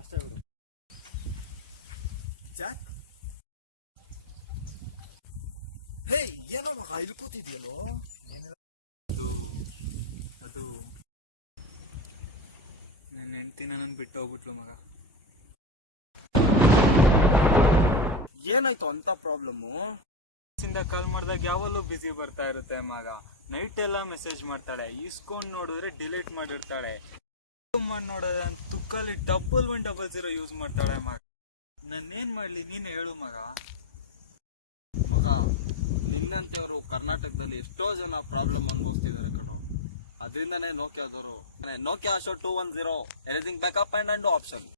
ಅಷ್ಟೇ ಬಿಡು. ಹೇ ಏನೋ ಮಗ ಇಲ್ಲಿ ಕೂತಿದ್ಯಲ್ಲೋ? ಅದು ನನ್ನ ಹೆಂಡತಿ ನನ್ನ ಬಿಟ್ಟು ಹೋಗ್ಬಿಟ್ಲು ಮಗ. ಏನಾಯ್ತು ಅಂತ ಪ್ರಾಬ್ಲಮ್ಮು? ಕಾಲ್ ಮಾಡಿದಾಗ ಯಾವಲ್ಲೂ ಬಿಸಿ ಬರ್ತಾ ಇರುತ್ತೆ ಮಗ. ನೈಟ್ ಎಲ್ಲ ಮೆಸೇಜ್ ಮಾಡ್ತಾಳೆ, ಇಸ್ಕೊಂಡ್ ನೋಡಿದ್ರೆ ಡಿಲೀಟ್ ಮಾಡಿರ್ತಾಳೆ. ಮಾಡಿ ನೋಡೋದ ತುಕ್ಕಲ್ಲಿ 1100 ಯೂಸ್ ಮಾಡ್ತಾಳೆ ಮಗ. ನಾನೇನ್ ಮಾಡ್ಲಿ ನೀನ್ ಹೇಳು ಮಗ. ಮಗ ನಿನ್ನಂತೆಯವರು ಕರ್ನಾಟಕದಲ್ಲಿ ಎಷ್ಟೋ ಜನ ಪ್ರಾಬ್ಲಮ್ ಅನುಭವಿಸ್ತಿದ್ದಾರೆ ಕಣೋ. ಅದರಿಂದನೇ ನೋಕಿಯಾದವರು Nokia show 210 anything backup and option.